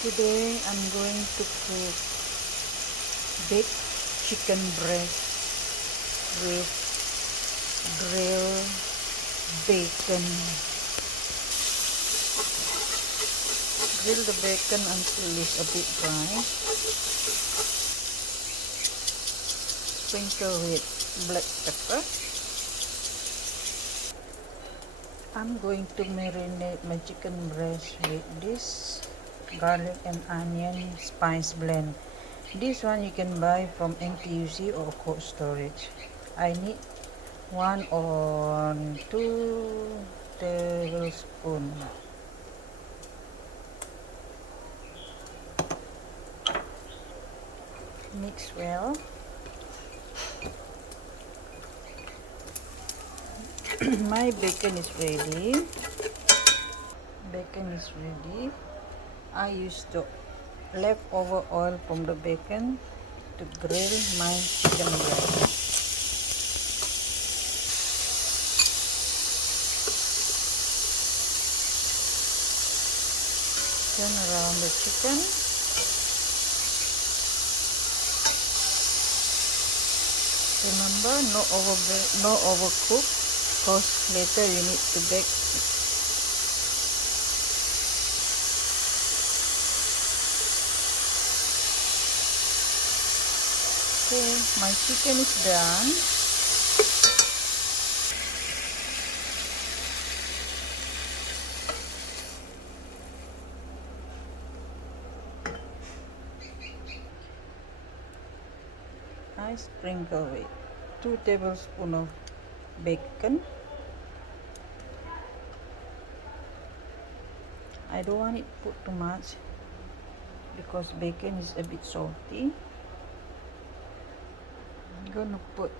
Today I'm going to cook baked chicken breast with grilled bacon. Grill the bacon until it's a bit dry. Sprinkle with black pepper. I'm going to marinate my chicken breast with this garlic and onion spice blend. This one you can buy from NTUC or cold storage. I need 1 or 2 tablespoons. Mix well. My bacon is ready. I use the leftover oil from the bacon to grill my chicken breast. Turn around the chicken. Remember, no overcook, because later you need to bake it. Okay, my chicken is done. I sprinkle with 2 tablespoons of bacon. I don't want it put too much because bacon is a bit salty. I'm gonna put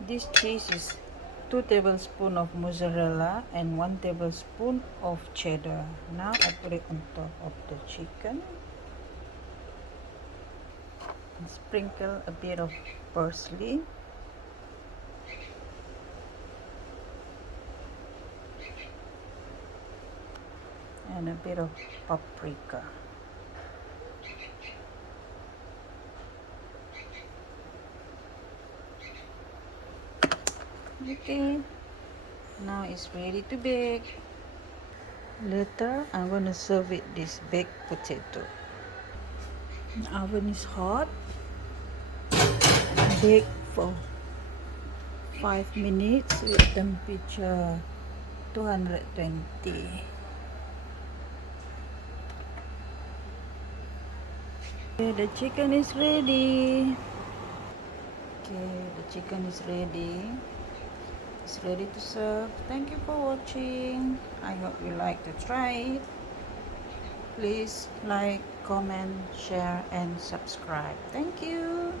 this cheese is 2 tablespoons of mozzarella and 1 tablespoon of cheddar. Now I put it on top of the chicken. And sprinkle a bit of parsley. And a bit of paprika. Okay, now it's ready to bake. Later, I'm gonna serve it this baked potato. The oven is hot. Bake for 5 minutes with temperature 220. Okay, the chicken is ready. Okay, the chicken is ready. It's ready to serve. Thank you for watching. I hope you like to try it. Please like, comment, share, and subscribe. Thank you.